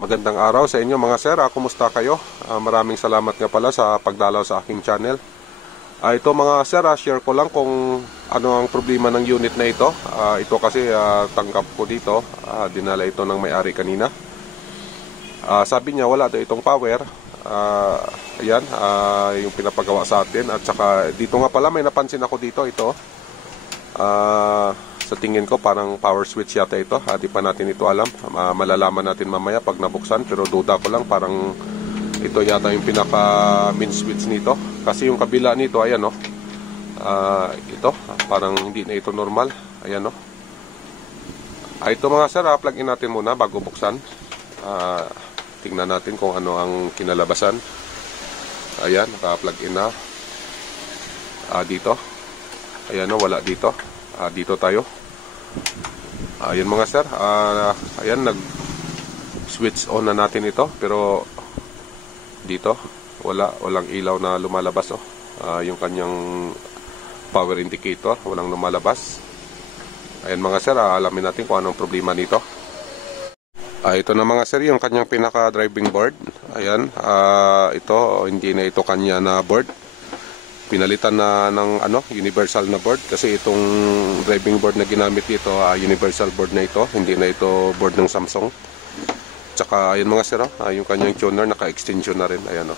Magandang araw sa inyo mga sir, kumusta kayo? Maraming salamat nga pala sa pagdalaw sa aking channel. Ito mga sir, share ko lang kung ano ang problema ng unit na ito. Ito kasi tanggap ko dito, dinala ito ng may-ari kanina. Sabi niya wala daw itong power. Ayan, yung pinapagawa sa atin. At saka dito nga pala may napansin ako dito, ito. Sa tingin ko parang power switch yata ito. Di pa natin ito alam. Malalaman natin mamaya pag nabuksan. Pero duda ko lang, parang ito yata yung pinaka main switch nito. Kasi yung kabila nito, ayan o. Ito, parang hindi na ito normal. Ayan o. Ito mga sir, plug in natin muna bago buksan. Tingnan natin kung ano ang kinalabasan. Ayan, naka-plug in na. Dito. Ayan o, wala dito. Dito tayo. Ayan mga sir, ayan, nag-switch on na natin ito. Pero dito, walang ilaw na lumalabas. Yung kanyang power indicator, walang lumalabas. Ayan mga sir, alamin natin kung anong problema nito. Ito na mga sir, yung kanyang pinaka driving board. Ayan, ito, hindi na ito kanya na board. Pinalitan na ng universal na board kasi itong driving board na ginamit dito, universal board na ito, hindi na ito board ng Samsung. Tsaka ayan mga sir, yung kanyang tuner naka-extension na rin, ayan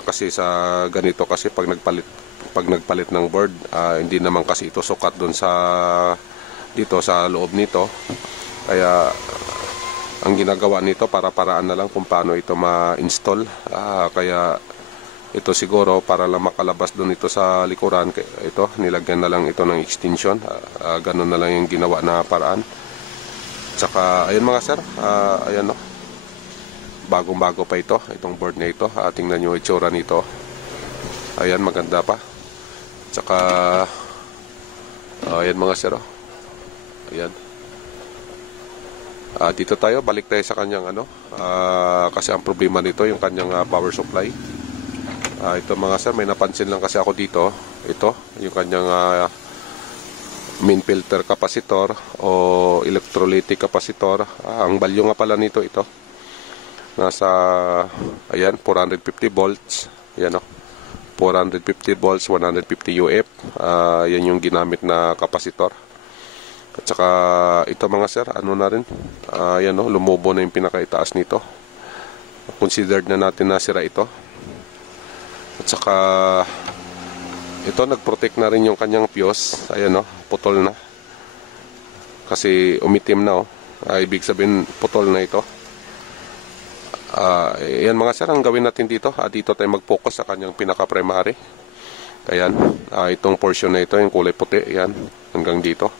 kasi sa ganito kasi pag nagpalit ng board, hindi naman kasi ito sukat doon sa dito sa loob nito. Kaya ang ginagawa nito para-paraan na lang kung paano ito ma-install. Kaya ito siguro para lang makalabas doon ito sa likuran, ito nilagyan na lang ito ng extension. Ganun na lang yung ginawa na paraan. Tsaka ayun mga sir, ayan bagong-bago pa itong board na ito. Tingnan nyo itsura nito. Ayan, maganda pa. Tsaka ayan mga sir, ayan. Dito tayo, balik tayo sa kanyang kasi ang problema nito yung kanyang power supply. Ito mga sir, may napansin lang kasi ako dito. Ito, yung kanyang main filter capacitor o electrolytic capacitor. Ang value nga pala nito ito. Nasa, ayan, 450 volts. Ayan 450 volts, 150 UF. Yan yung ginamit na capacitor. At saka ito mga sir, na rin. Ayan lumubo na yung pinakaitaas nito. Considered na natin na sira ito. At saka ito, nag-protect na rin yung kanyang fuse. Ayan putol na. Kasi umitim na ibig sabihin putol na ito. Ayan mga sir, ang gawin natin dito. Dito tayo mag-focus sa kanyang pinaka-primary. Ayan, itong portion na ito, yung kulay puti. Ayan, hanggang dito.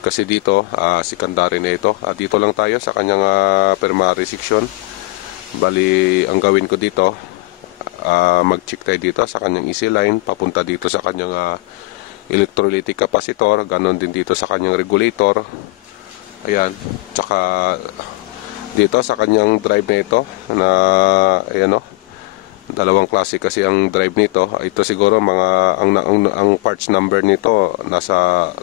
Kasi dito, secondary na ito. Dito lang tayo sa kanyang primary section. Bali, ang gawin ko dito, mag-check tayo dito sa kanyang easy line, papunta dito sa kanyang electrolytic capacitor, ganon din dito sa kanyang regulator. Ayan, tsaka dito sa kanyang drive na ito na ayan dalawang klase kasi ang drive nito. Ito siguro mga ang parts number nito nasa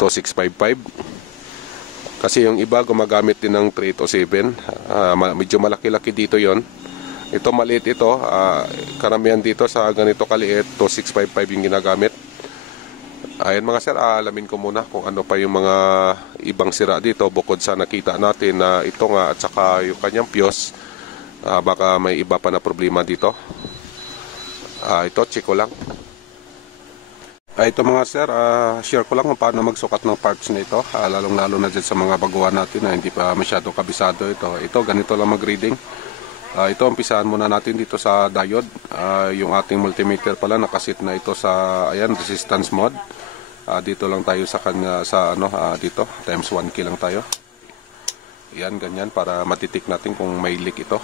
2655 kasi yung iba gumagamit din ng 307. Medyo malaki-laki dito yon. Ito maliit ito, karamihan dito sa ganito kaliit, 2655 yung ginagamit. Ayan mga sir, alamin ko muna kung ano pa yung mga ibang sira dito bukod sa nakita natin na ito nga at saka yung kanyang fuse. Baka may iba pa na problema dito. Ito, check ko lang. Ito mga sir, share ko lang kung paano magsukat ng parts nito, lalong-lalo na dyan sa mga baguhan natin na hindi pa masyado kabisado ito. Ito, ganito lang mag-reading. Ito, umpisahan muna natin dito sa diode. Yung ating multimeter pala nakasit na ito sa ayan, resistance mode. Dito lang tayo sa kanya sa dito, times 1 key lang tayo. Ayan, ganyan para matitik natin kung may leak ito.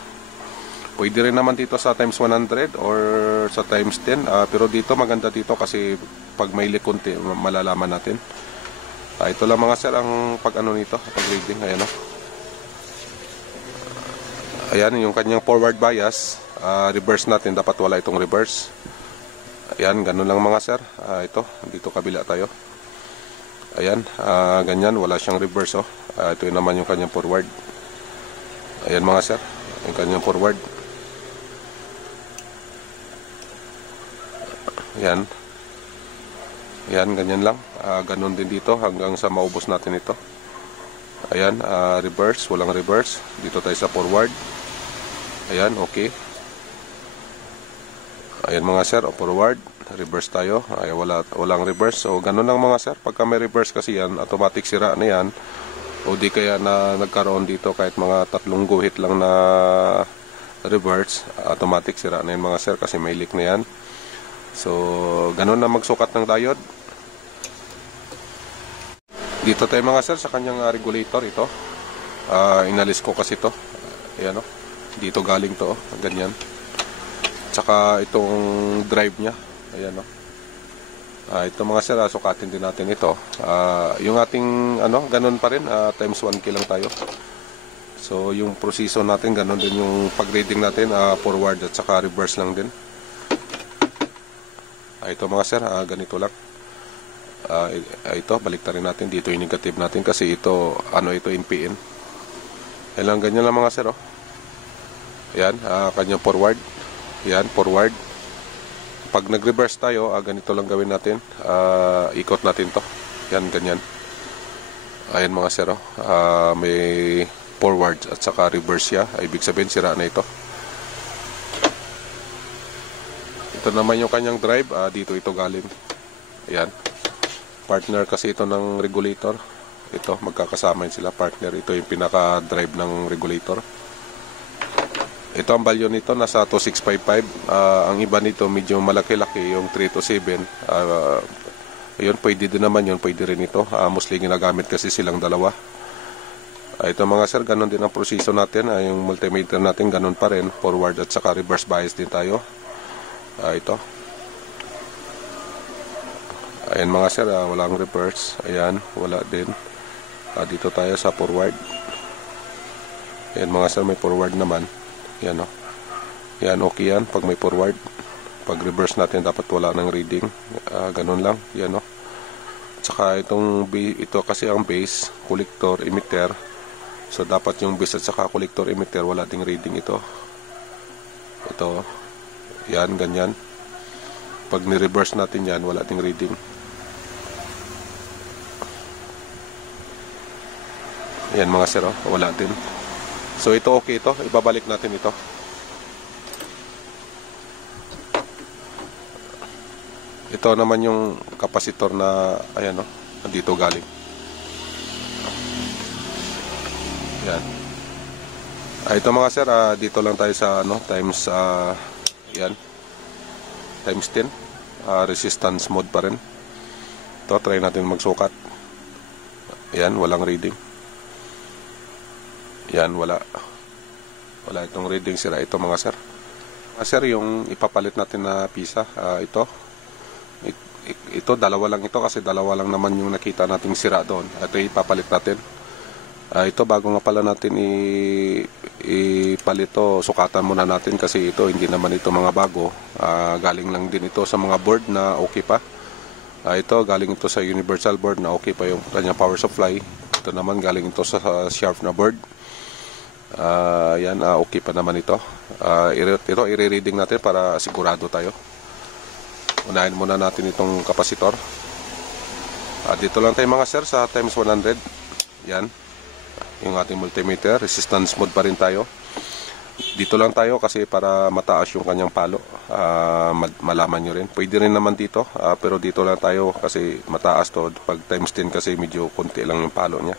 Pwede rin naman dito sa times 100 or sa times 10. Pero dito maganda dito kasi pag may leak konti, malalaman natin. Ito lang mga sir ang nito, pag-reading. Ayan Ayan, yung kanyang forward bias, reverse natin, dapat wala itong reverse. Ayan, ganun lang mga sir. Ito, dito kabila tayo. Ayan, ganyan, wala siyang reverse. Ito naman yung kanyang forward. Ayan mga sir, yung kanyang forward. Ayan. Ayan, ganyan lang. Ganon din dito hanggang sa maubos natin ito. Ayan, reverse, walang reverse. Dito tayo sa forward. Ayan, okay. Ayan mga sir, forward, reverse tayo. Ay, walang reverse. So, ganun lang mga sir. Pagka may reverse kasi yan, automatic sira na yan. O di kaya na nagkaroon dito kahit mga 3 guhit lang na reverse, automatic sira na yan mga sir kasi may leak na yan. So, ganun na magsukat ng diode. Dito tayo mga sir sa kanyang regulator ito. Inalis ko kasi ito. Ayan o. Dito galing to, ganyan. Tsaka itong drive niya. Ayan o. Ito mga sir, sukatin din natin ito. Yung ating ganun pa rin, times 1K lang tayo. So yung proseso natin ganun din yung pag-reading natin, forward at saka reverse lang din. Ito mga sir, ganito lang. Ito balik rin natin dito yung negative natin kasi ito ito NPN. Ayan, ganyan lang mga sir. Ayan, kanyang forward. Ayan, forward. Pag nag-reverse tayo, ganito lang gawin natin. Ikot natin to. Yan, ganyan. Ayan mga sir. May forward at saka reverse siya. Ibig sabihin, sira na ito. Ito naman yung kanyang drive. Dito ito galing. Ayan. Partner kasi ito ng regulator. Ito, magkakasama yun sila. Partner. Ito yung pinaka-drive ng regulator. Ito ang value nito, nasa 2655. Ang iba nito medyo malaki-laki, yung 327. Ayun, pwede din naman yun, pwede rin ito. Mostly ginagamit kasi silang dalawa. Ito mga sir, ganun din ang proseso natin. Yung multimeter natin, ganun pa rin. Forward at saka reverse bias din tayo. Ito. Ayan mga sir, walang reverse. Ayan, wala din. Dito tayo sa forward. Ayan mga sir, may forward naman. Yan o. Yan, okay yan. Pag may forward. Pag reverse natin, dapat wala ng reading. Ganun lang. Yan o. Tsaka ito kasi ang base, collector, emitter. So, dapat yung base at saka collector, emitter, wala ding reading ito. Ito. Yan, ganyan. Pag ni-reverse natin yan, wala ding reading. Yan mga sir, wala din. So ito okay ito, ibabalik natin ito. Ito naman yung kapasitor na ayan dito galing. Yan. Ito mga sir, dito lang tayo sa times yan. Times 10. Resistance mode pa rin. Ito, try natin magsukat. Ayan, walang reading. Yan, wala itong reading, sira ito mga sir. Sir, yung ipapalit natin na pisa, ito dalawa lang ito kasi dalawa lang naman yung nakita nating sira doon. Ito ipapalit natin. Ito bago nga pala natin ipalit to, sukatan muna natin kasi ito hindi naman ito mga bago. Galing lang din ito sa mga board na okay pa. Ito galing ito sa universal board na okay pa yung kanyang power supply. Ito naman galing ito sa sharp na board. Yan, okay pa naman ito. Ito i-reading natin para sigurado tayo. Unahin muna natin itong kapasitor. Dito lang tayo mga sir sa times 100. Yan, yung ating multimeter. Resistance mode pa rin tayo. Dito lang tayo kasi para mataas yung kanyang palo. Malaman nyo rin. Pwede rin naman dito, pero dito lang tayo kasi mataas to. Pag times 10 kasi medyo konti lang yung palo niya.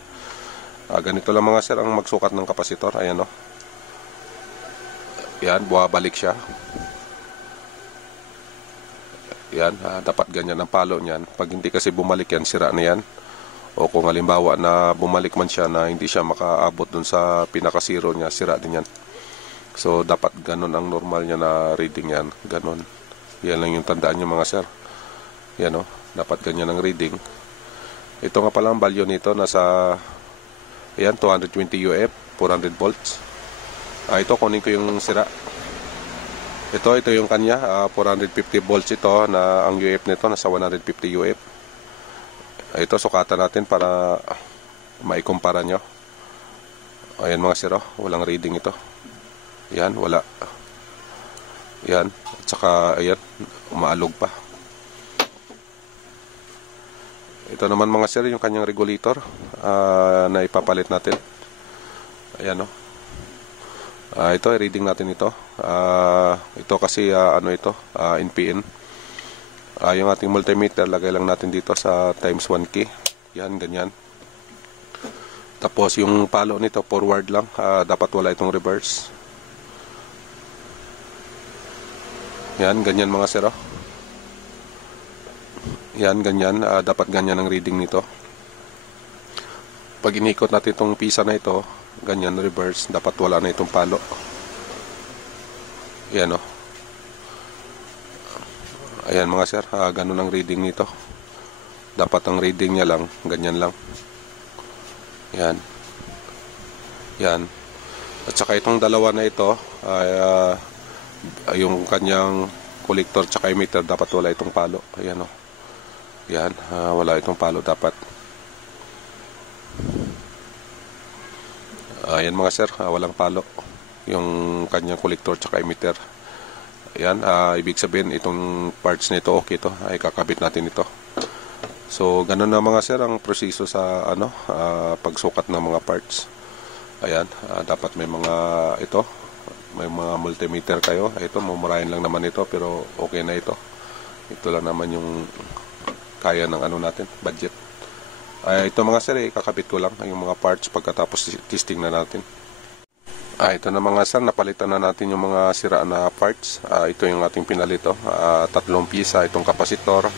Ganito lang mga sir ang magsukat ng kapasitor. Ayan o. Yan, buwabalik siya. Yan, dapat ganyan ang palo niyan. Pag hindi kasi bumalik yan, sira na yan. O kung halimbawa na bumalik man siya na hindi siya makaabot dun sa pinaka-zero niya, sira din yan. So dapat ganun ang normal niya na reading yan. Ganun. Yan lang yung tandaan niyo mga sir. Yan o, dapat ganyan ang reading. Ito nga pala ang value nito, nasa ayan, 220 UF, 400 volts. Ito, kunin ko yung sira. Ito yung kanya, 450 volts ito, na ang UF nito nasa 150 UF. Ito, sukatan natin para maikumpara nyo. Ayan mga sir, oh, walang reading ito. Yan, wala. Yan, at saka ayan, umaalog pa. Ito naman mga sir, yung kanyang regulator na ipapalit natin. Ayan, oh. Ito, reading natin ito. Ito kasi ano ito, NPN. Yung ating multimeter, lagay lang natin dito sa times 1 key. Yan, ganyan. Tapos yung palo nito, forward lang. Dapat wala itong reverse. Yan, ganyan mga sir, oh. Yan, ganyan. Dapat ganyan ang reading nito. Pag inikot natin itong pisa na ito, ganyan, reverse. Dapat wala na itong palo. Yan, oh. Ayan mga sir, ganun ang reading nito. Dapat ang reading niya lang, ganyan lang. Yan. Yan. At saka itong dalawa na ito, yung kanyang collector tsaka emitter, dapat wala itong palo. Ayan, oh. Yan, wala itong palo dapat. Ayan mga sir, walang palo yung kanyang collector tsaka emitter. Ayan, ibig sabihin itong parts nito okay ito, ay kakabit natin ito. So ganun na mga sir ang proseso sa ano, pagsukat ng mga parts. Ayan, dapat may mga ito, may mga multimeter kayo. Ito, mumurahin lang naman ito, pero okay na ito. Ito lang naman yung kaya ng ano natin, budget. Ito mga sir, kakabit ko lang yung mga parts pagkatapos testing na natin. Ito na mga sir, napalitan na natin yung mga sira na parts. Ito yung ating pinalito. 3 pisa itong kapasitor.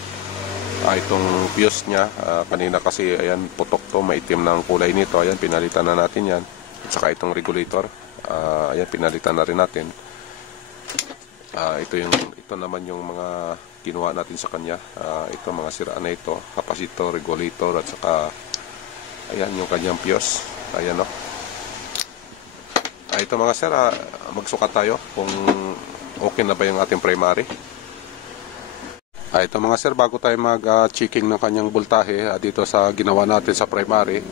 Itong fuse niya. Kanina kasi ayan, putok to, maitim na ang kulay nito. Ayan, pinalitan na natin yan. At saka itong regulator. Ayan, pinalitan na rin natin. Ito naman yung mga kinuha natin sa kanya. Ito mga sira na ito, kapasitor, regulator, at saka ayan yung kanyang fuse. Ayan, no. Ito mga sir, magsukat tayo kung okay na ba yung ating primary. Ito mga sir, bago tayo mag-checking ng kanyang voltahe dito sa ginawa natin sa primary.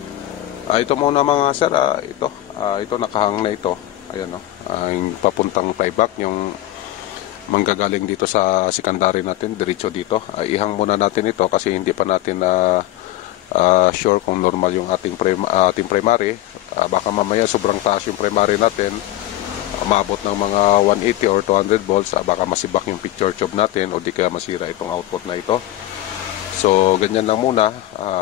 Ito muna mga sir, ito nakahang na ito. Ayan, no. Yung papuntang playback, yung manggagaling dito sa secondary natin, diretso dito. Ihang muna natin ito kasi hindi pa natin sure kung normal yung ating primary. Baka mamaya sobrang taas yung primary natin, umabot ng mga 180 or 200 volts. Baka masibak yung picture tube natin o di kaya masira itong output na ito. So ganyan lang muna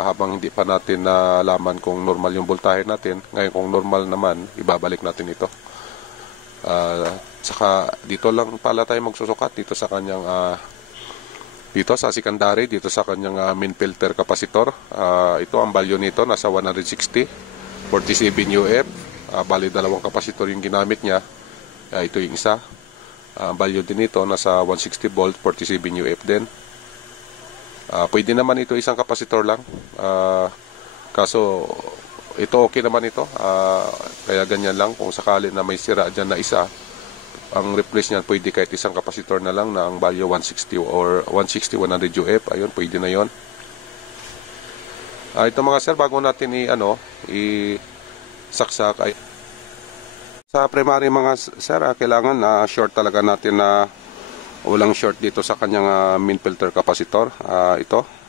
habang hindi pa natin nalaman kung normal yung voltahe natin. Ngayon kung normal naman, ibabalik natin ito. Saka dito lang pala tayo magsusukat dito sa kanyang dito sa secondary, dito sa kanyang main filter capacitor. Ito ang value nito nasa 160, 47 UF. Bali dalawang capacitor yung ginamit niya. Ito yung isa. Value din nito nasa 160 volt, 47 UF din. Pwede naman ito isang capacitor lang. Kaso ito okay naman ito. Kaya ganyan lang, kung sakali na may sira dyan na isa, ang replace niyan pwede kahit isang kapasitor na lang na ang value 160 or 160 100 UF. Ayun, pwede na yon. Ito mga sir, bago natin i-saksak ay sa primary mga sir, kailangan na short talaga natin na walang short dito sa kanyang main filter capacitor.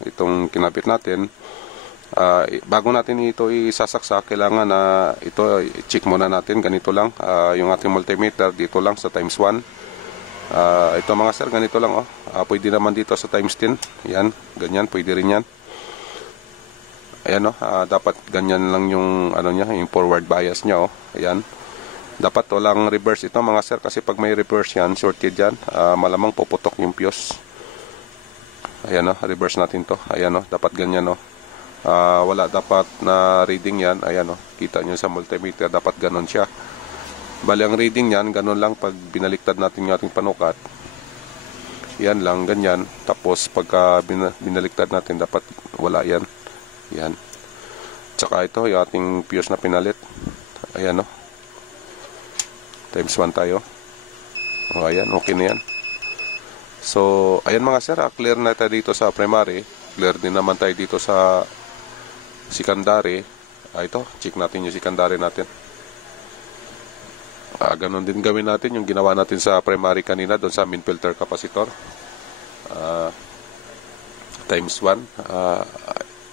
Itong kinabit natin. Bago natin ito isasaksak, kailangan na ito i-check muna natin. Ganito lang yung ating multimeter dito lang sa times 1. Ito mga sir, ganito lang pwede naman dito sa times 10. Yan, ganyan, pwede rin yan. Ayan, dapat ganyan lang yung ano niya, yung forward bias niya. Ayan, dapat walang reverse ito mga sir, kasi pag may reverse yan, shorted yan, malamang puputok yung fuse. Ayan, reverse natin to. Ayan, dapat ganyan. Wala dapat na reading yan. Ayan, kita nyo sa multimeter, dapat ganon siya. Bali ang reading yan, ganon lang pag binaliktad natin yung ating panukat. Yan lang, ganyan. Tapos pagka binaliktad natin, dapat wala yan. Yan. Tsaka ito yung ating fuse na pinalit. Ayan, times 1 tayo. Ayan, okay na yan. So ayan mga sir, clear na tayo dito sa primary. Clear din naman tayo dito sa secondary. Ito, check natin yung secondary natin. Ganon din gawin natin yung ginawa natin sa primary kanina doon sa main filter capacitor. Times 1.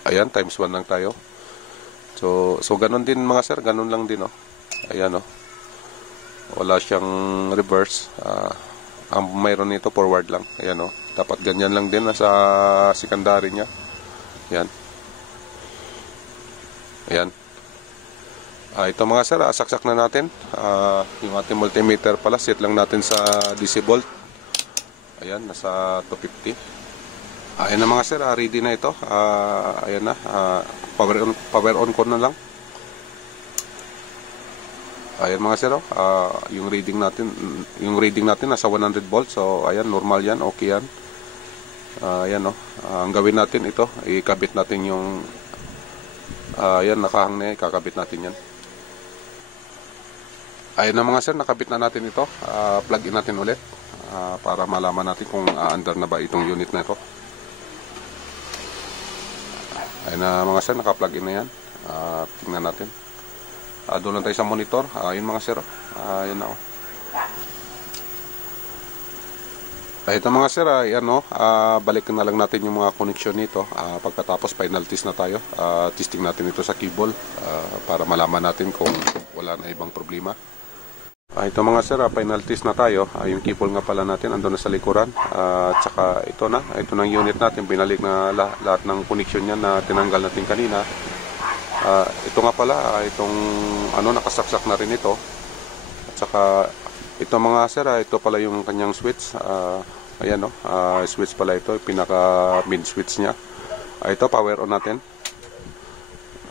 Ayan, times 1 lang tayo. So ganon din mga sir, ganon lang din, oh. Ayan, oh. Wala siyang reverse. Ang mayroon nito forward lang. Ayan, oh. Dapat ganyan lang din sa secondary niya. Ayan. Ayan. Ito mga sir, saksak na natin. Yung ating multimeter pala, set lang natin sa DC volt. Ayan, nasa 250. Ayan na mga sir, ready na ito. Ayan na, power on ko na lang. Ayan mga sir, yung reading natin nasa 100 volts. So ayan, normal yan, okay yan. Ayan, oh. Ang gawin natin ito, ikabit natin yung ayan, nakahang na, ikakabit natin yan. Ayan na mga sir, nakabit na natin ito. Plug in natin ulit para malaman natin kung under na ba itong unit na ito. Ayan na mga sir, naka-plug in na yan. Tingnan natin. Doon lang tayo sa monitor. Ayun mga sir, ayan na, oh. Ito mga sir, ayan, oh. Balikan na lang natin yung mga connection nito. Pagkatapos final test na tayo. Testing natin ito sa cable para malaman natin kung wala na ibang problema. Ito mga sir, final test na tayo. Yung cable nga pala natin andun na sa likuran. At saka ito na, ito ng unit natin. Binalik na lahat ng connection niya na tinanggal natin kanina. Ito nga pala, itong nakasaksak na rin ito. At saka ito mga sir, ito pala yung kanyang switch. Ayan, oh, switch pala ito, pinaka mid switch niya. Ito power on natin.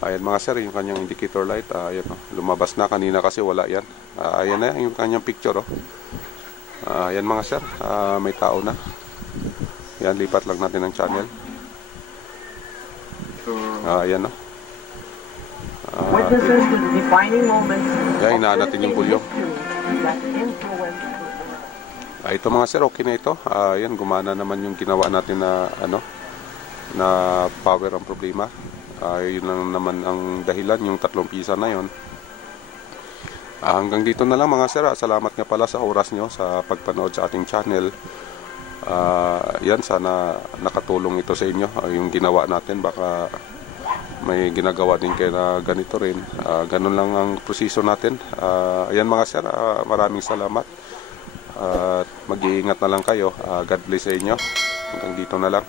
Ayan mga sir, yung kanyang indicator light. Ayan, oh, lumabas na kanina kasi wala yan. Ayan na yung kanyang picture, oh. Ayan mga sir, may tao na. Ayan, lipat lang natin ng channel. Ayan, oh. Witnesses to the defining moments. Ayan, inaan natin yung volume. Ito mga sir, okay na ito. Ayan, gumana naman yung ginawa natin na na power ang problema. Yun lang naman ang dahilan, yung 3 pisa na yon. Hanggang dito na lang mga sir. Salamat nga pala sa oras nyo sa pagpanood sa ating channel. Yan, sana nakatulong ito sa inyo, yung ginawa natin. Baka may ginagawa din kayo na ganito rin. Ganun lang ang proseso natin. Ayan mga sir, maraming salamat. Mag-iingat na lang kayo. God bless sa inyo. Hanggang dito na lang.